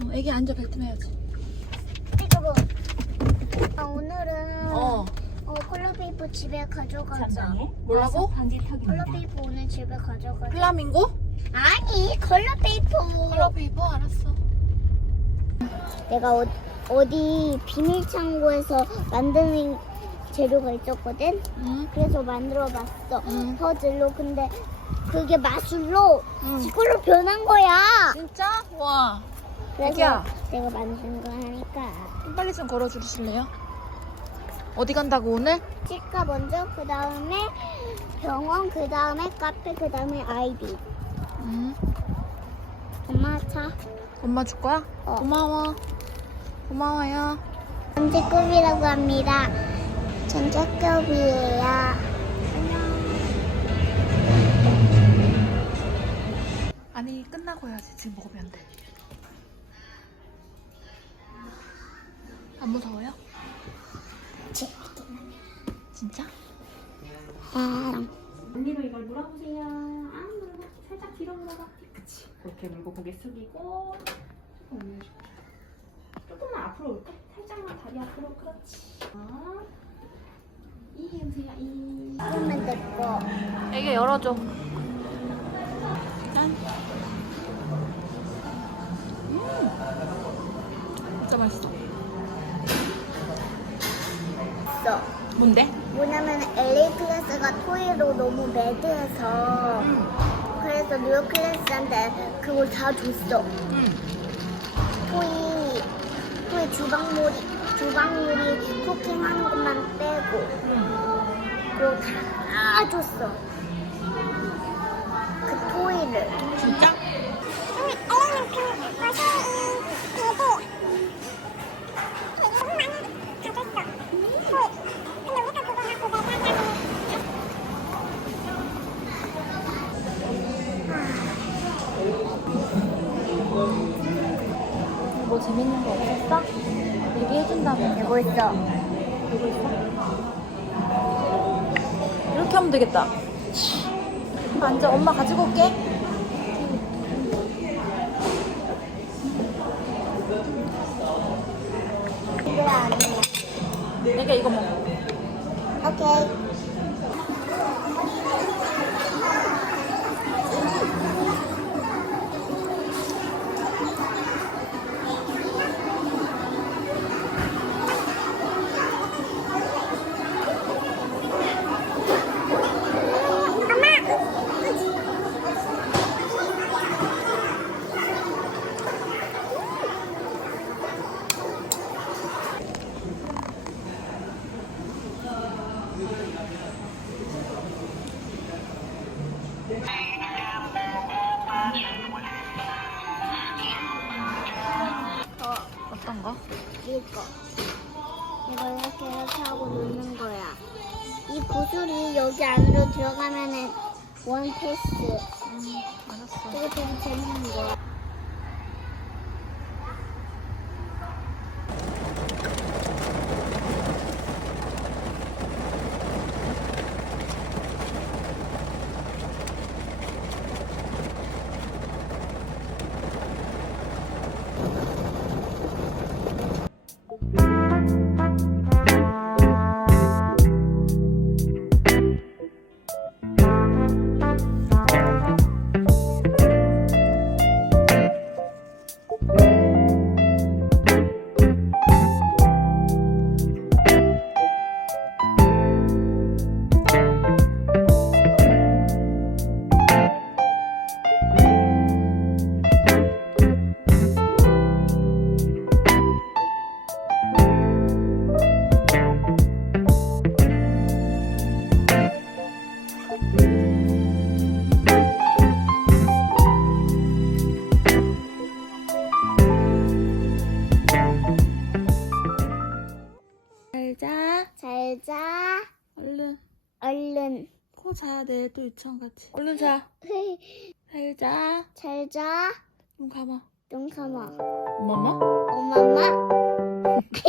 어, 애기 앉아 매야지. 이거 뭐? 아 오늘은 어. 어, 컬러페이퍼 집에 가져가자. 뭐라고? 컬러페이퍼 오늘 집에 가져가자. 플라밍고? 아니 컬러페이퍼. 컬러페이퍼 알았어. 내가 어, 어디 비밀 창고에서 만드는 재료가 있었거든. 응. 그래서 만들어봤어. 응. 퍼즐로 근데 그게 마술로 응. 이걸로 변한 거야. 진짜? 와. 그래서 애기야. 내가 만든 거 하니까 빨리 좀 걸어주실래요? 어디 간다고 오늘? 치과 먼저 그 다음에 병원 그 다음에 카페 그 다음에 아이비. 응. 엄마 차. 엄마 줄 거야? 어. 고마워. 고마워요. 전제급이라고 합니다. 전제급이에요. 아니 끝나고 해야지. 지금 먹으면 안 돼. 안 무서워요? 진짜? 아, 언니도 이걸 물어보세요. 아, 물어봐. 살짝 뒤로 물어봐. 그치. 그렇게 물고 고개 숙이고 조금. 조금만 앞으로 올까? 살짝만 다리 앞으로. 그렇지. 어. 이 해보세요. 이. 그러면 됐고. 애기 열어줘. 짠. 음. 진짜 맛있어. 있어. 뭔데? 뭐냐면 LA 클래스가 토이로 너무 매드해서 그래서 뉴욕 클래스한테 그걸 다 줬어. 응. 토이 토이 주방놀이 주방놀이 쿠킹하는 것만 빼고 응. 그거 다 줬어. 그 토이를. 재밌는 거 없었어? 얘기해준다며. 되고 있어. 되고 있어? 이렇게 하면 되겠다. 앉아, 엄마 가지고 올게. 내가 이거 먹어. 오케이. 어, 어떤 거? 이거. 이거 이렇게 이렇게 하고 놓는 거야. 이 구슬이 여기 안으로 들어가면은 원 패스. 음, 알았어. 이거 되게 재밌는 거야. 얼른. 코 자야 돼. 또 유치원 같이. 얼른 자. 잘 자. 잘 자. 눈 감아. 눈 감아. 엄마? 엄마, 엄마.